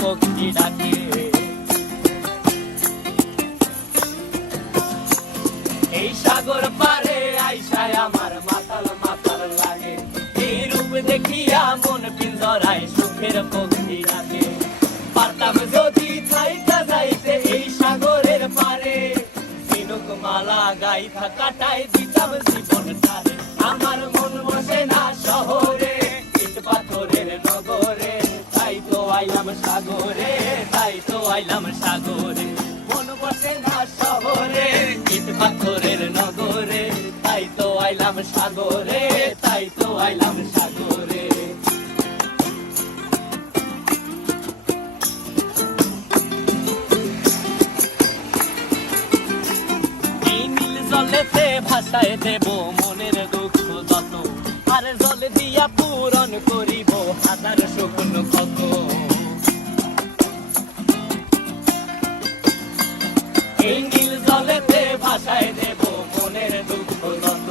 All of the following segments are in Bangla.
পক্ষী ডাকে। এই সাগর পারে আইসায় আমার মাতাল মাতাল লাগে, এই রূপ দেখিয়া মন পিঞ্জরায় সুখের পক্ষী ডাকে। পারতাম যদি থাইকা যাইতে এই সাগরের পারে, ঝিনুক মালা গাইথা কাটাই দিতাম জীবনটারে। আমার মন বসে না শহরে, ইট পাথরের নগরে, তাই তো আইলাম সাগরে, তাই তো আইলাম সাগরে। মন বসে না শহরে, ইট পাথরের নগরে, তাই তো আইলাম সাগরে, তাই তো আইলাম সাগরে। জলেতে ভাসায় দেব মনের দুঃখ যত, আর জল দিয়া পূরণ করিব হাজার স্বপ্ন কত। এই নীল জলেতে ভাসায় দেব মনের দুঃখ যত,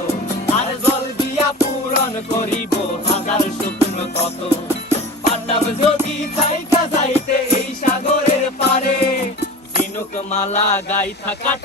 আর জল দিয়া পূরণ করিব হাজার স্বপ্ন কত। পারতাম যদি থাইকা যাইতে এই সাগরের পারে, ঝিনুক মালা গাইথা কাটা